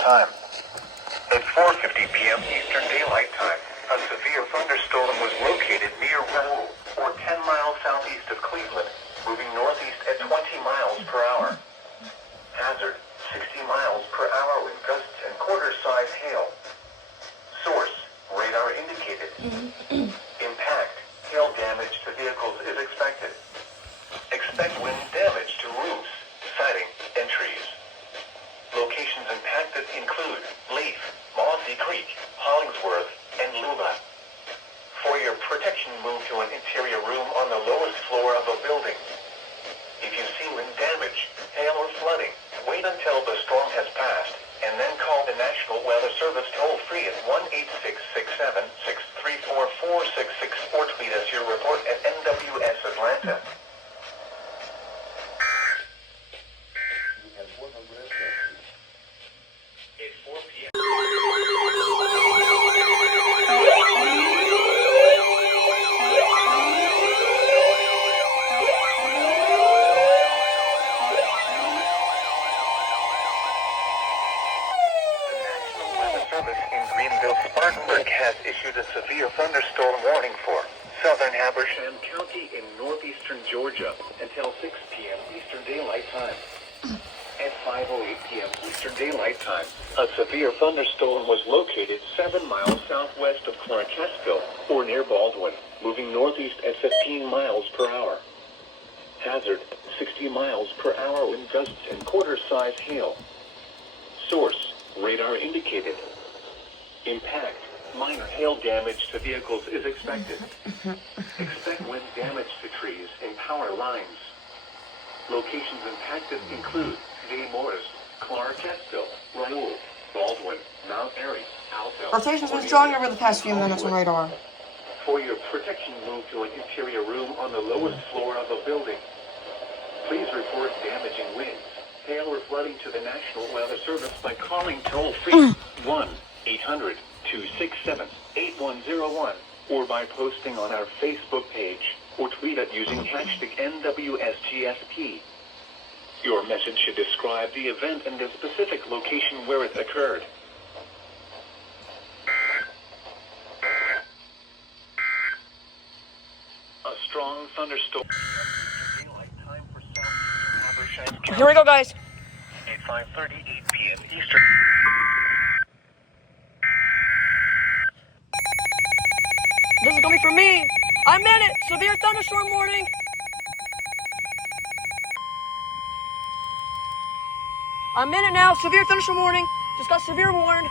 Time. At 4:50 p.m. Eastern Daylight Time, a severe thunderstorm was located near Raoul, or 10 miles southeast of Cleveland, moving northeast at 20 miles per hour. Hazard, 60 miles per hour with gusts and quarter-size hail. Source, radar indicated. Impact, hail damage to vehicles is expected. Expect wind damage to roofs, siding, and trees. Locations impacted include Leaf, Mossy Creek, Hollingsworth, and Lula. For your protection, move to an interior room on the lowest floor of a building. If you see wind damage, hail or flooding, wait until the storm has passed, and then call the National Weather Service toll-free at 1-866-7-634-466 or tweet us your report at NWS Atlanta. At 4 p.m. In Greenville, Spartanburg has issued a severe thunderstorm warning for southern Habersham County in northeastern Georgia until 6 p.m. Eastern Daylight Time. At 5:08 p.m. Eastern Daylight Time, a severe thunderstorm was located 7 miles southwest of Clarence-Hesville, or near Baldwin, moving northeast at 15 miles per hour. Hazard, 60 miles per hour wind gusts and quarter-size hail. Source, radar indicated. Impact, minor hail damage to vehicles is expected. Expect wind damage to trees and power lines. Locations impacted include Day Morris, Clark-Hesville, Raoul, Baldwin, Mount Airy, Alto. Rotation's been strong over the past few minutes on radar. For your protection, move to an interior room on the lowest floor of a building. Please report damaging winds, hail, or flooding to the National Weather Service by calling toll-free 1-800-267-8101 or by posting on our Facebook page or tweet it using hashtag NWSGSP. Your message should describe the event and the specific location where it occurred. A strong thunderstorm. Here we go, guys. At 5:38 p.m. Eastern. This is gonna be for me. I'm in it. Severe thunderstorm warning. I'm in it now. Severe thunderstorm warning. Just got severe warned.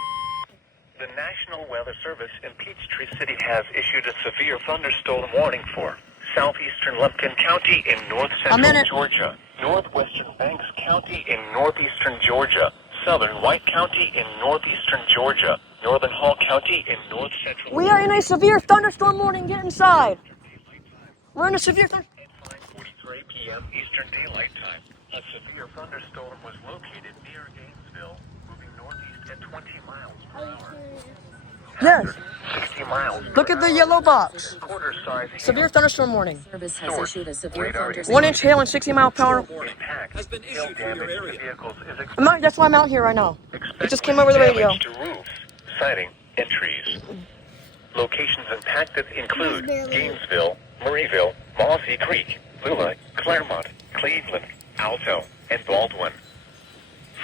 The National Weather Service in Peachtree City has issued a severe thunderstorm warning for southeastern Lumpkin County in north central Georgia, northwestern Banks County in northeastern Georgia, southern White County in northeastern Georgia, northern Hall County in north central. We are in a severe thunderstorm warning. Get inside. We're in a severe thunderstorm. At 5:43 p.m. Eastern Daylight Time, a severe thunderstorm was located near Gainesville, moving northeast at 20 miles per hour. Yes. 60 miles. Look at the yellow box. Quarter-size Severe thunderstorm warning. Service has issued a severe thunderstorm. 1 inch hail and 60 mile per hour. impact has been issued for your area. That's why I'm out here right now. It just came over the radio. To roofs, siding, and trees. Locations impacted include Gainesville, Murrayville, Mossy Creek, Lula, Claremont, Cleveland, Alto, and Baldwin.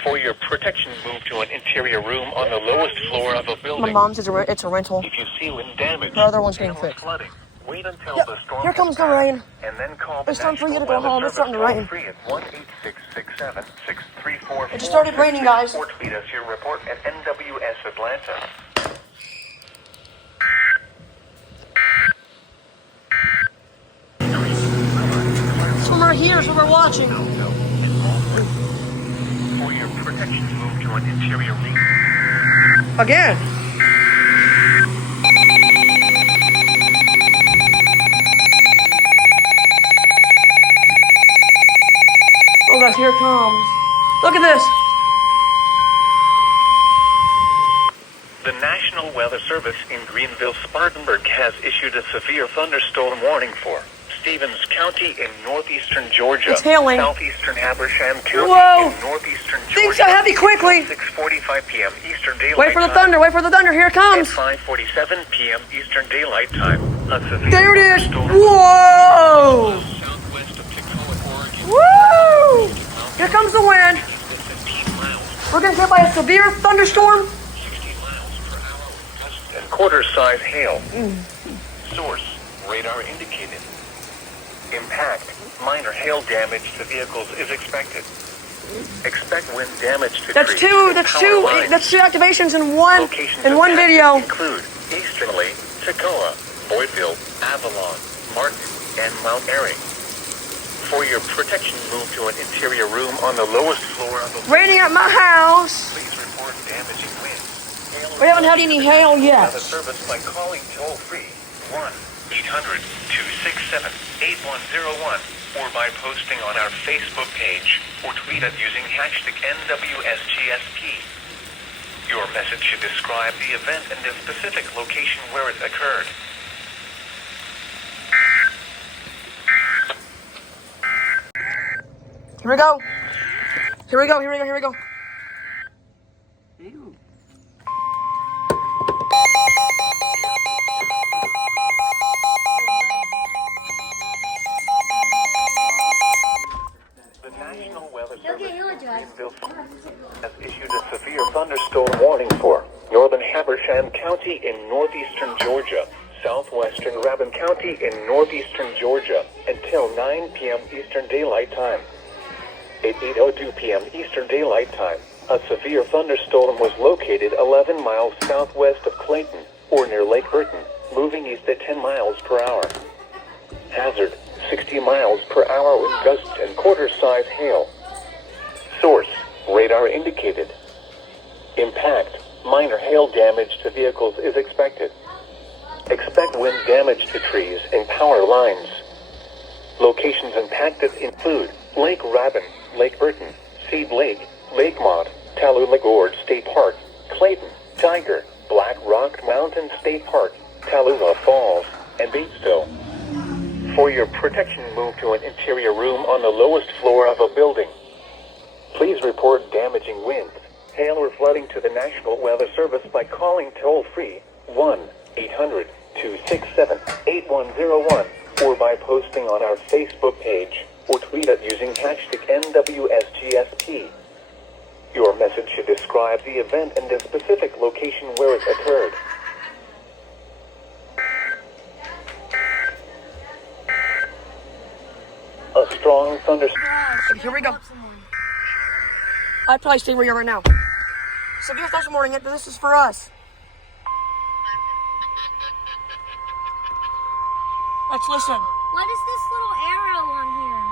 For your protection, move to an interior room on the lowest floor of a building. My mom's it's a rental. If you see wind damage, The other one's getting fixed. flooding, wait until Yep. the storm Here comes the has passed, rain. and then call the It's time for you to National go home. Weather It's starting to Service rain. toll-free at 1-866-7-634-466 It just started raining, guys. or tweet us your report at NWS Atlanta. This one right here is what we're watching. For your protection, move to an interior room. Again. Oh guys, here it comes. Look at this. The National Weather Service in Greenville, Spartanburg has issued a severe thunderstorm warning for Stevens County in northeastern Georgia. It's hailing. Southeastern Habersham County Whoa. in northeastern Georgia. Things are heavy quickly. 6:45 p.m. Eastern Daylight Wait for the Time. thunder. Wait for the thunder. Here it At comes. 5:47 p.m. Eastern Daylight Time. A severe There it is. thunderstorm Whoa. southwest of Tacoma, Oregon. Woo. Here comes the wind. 15 miles. We're getting hit by a severe thunderstorm. 60 miles per hour. Gusts and quarter-size hail. Source, radar indicated. Impact, minor hail damage to vehicles is expected. Expect wind damage to That's trees two. and That's power two. lines. That's two activations in one Locations in one impacted video. include easterly, Tacoma, Boyfield, Avalon, Martin, and Mount Airy. For your protection, move to an interior room on the lowest floor of the Raining at my house. Please report damaging winds. Hail We haven't had any hail yet. the service by calling toll-free 1-800-267-8101 or by posting on our Facebook page or tweet it using hashtag NWSGSP. Your message should describe the event and the specific location where it occurred. Here we go. Here we go. Here we go. Here we go. The National Weather Service has issued a severe thunderstorm warning for northern Habersham County in northeastern Georgia, southwestern Rabun County in northeastern Georgia until 9 p.m. Eastern Daylight Time. At 8:02 p.m. Eastern Daylight Time, a severe thunderstorm was located 11 miles southwest of Clayton, or near Lake Burton, moving east at 10 miles per hour. Hazard, 60 miles per hour with gusts and quarter-size hail. Source, radar indicated. Impact, minor hail damage to vehicles is expected. Expect wind damage to trees and power lines. Locations impacted include Lake Rabun, Lake Burton, Seed Lake, Lake Mott, Tallulah Gorge State Park, Clayton, Tiger, Black Rock Mountain State Park, Tallulah Falls, and Batesville. For your protection, move to an interior room on the lowest floor of a building. Please report damaging winds, hail, or flooding to the National Weather Service by calling toll-free 1-800-267-8101 or by posting on our Facebook page or tweet it using hashtag NWSGSP. Your message should describe the event and the specific location where it occurred. A strong thunderstorm. Here we go. I'd probably stay where you are right now. Severe thunderstorm warning. This is for us. Let's listen. What is this little arrow on here?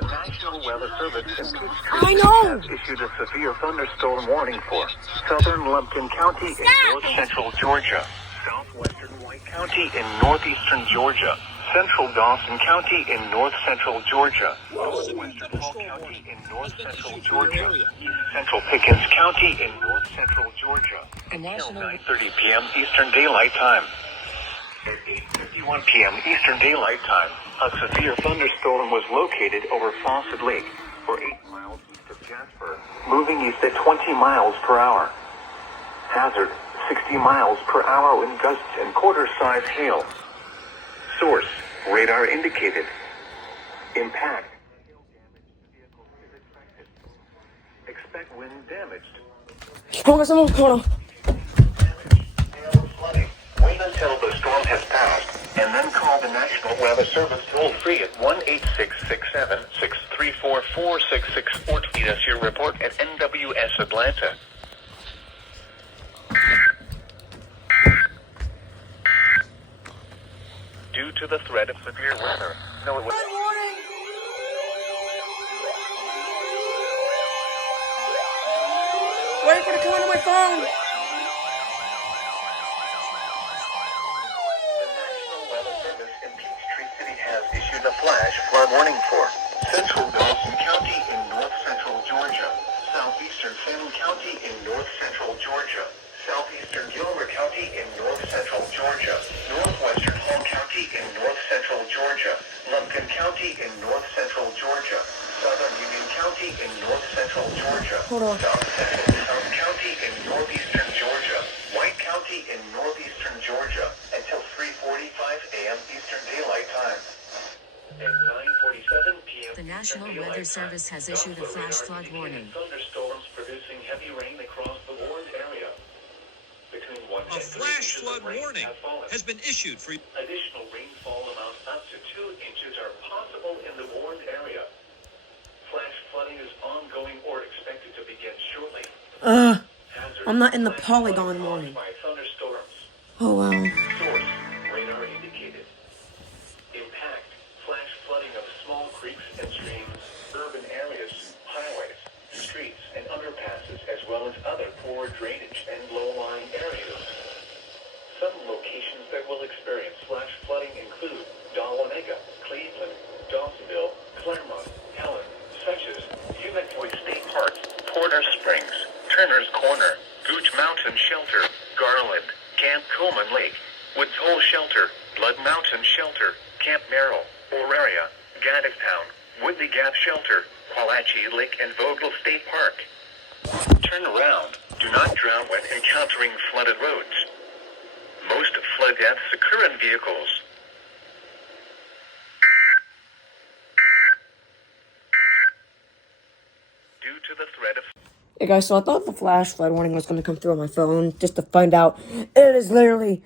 The National Weather Service in Peachtree I know. has issued a severe thunderstorm warning for southern Lumpkin County in north central Georgia, southwestern White County in northeastern Georgia, central Dawson County in north central Georgia, northwestern Hall County in north central Georgia, east central Pickens County in north central Georgia, until 9:30 p.m. Eastern Daylight Time. At 8:51 p.m. Eastern Daylight Time, a severe thunderstorm was located over Fawcett Lake, or 8 miles east of Jasper, moving east at 20 miles per hour. Hazard, 60 miles per hour with gusts and quarter-size hail. Source, radar indicated. Impact. Expect wind damaged. Hold on. Wait until the storm has passed, and then call the National Weather Service toll-free at 1-866-7-634-466 or tweet us your report at NWS Atlanta. Due to the threat of severe weather, no... Wait for it to come onto my phone. Issued a flash flood warning for central Dawson County in north central Georgia, southeastern Salem County in north central Georgia, southeastern Gilmer County in north central Georgia, northwestern Hall County County in north-central Georgia, southern Union County in north-central Georgia, Hold on. south-central South County in northeastern Georgia, White County in northeastern Georgia, until 3:45 a.m. Eastern Daylight Time. At 9:47 p.m. The National Weather Service has issued a flash flood warning. Thunderstorms producing heavy rain across the warned area. Between 1 A and 3 flash inches flood of rain warning has fallen. has been issued for Additional rainfall amounts up to 2 inches are possible in the warned area. Flash flooding is ongoing or expected to begin shortly. I'm not in the Flash flooding polygon caused warning. by thunderstorms. Oh, wow. Source, radar indicated. Impact, flash flooding of small creeks and streams, urban areas, highways, streets, and underpasses, as well as other poor drainage and low-lying areas. Some locations that will experience flash flooding include Dahlonega, Cleveland, Dawsonville, Claremont, Helen, such as Umatilla State Park, Porter Springs, Turner's Corner, Gooch Mountain Shelter, Garland, Camp Coleman Lake, Woods Hole Shelter, Blood Mountain Shelter, Camp Merrill, Auraria, Gaddstown, Woodley Gap Shelter, Hualachi Lake and Vogel State Park. Turn around. Do not drown when encountering flooded roads. Most flood deaths occur in vehicles. Due to the threat of Hey guys, so I thought the flash flood warning was going to come through on my phone just to find out it is literally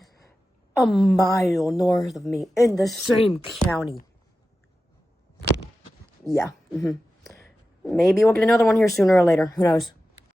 a mile north of me in the same county. Yeah. Maybe we'll get another one here sooner or later. Who knows?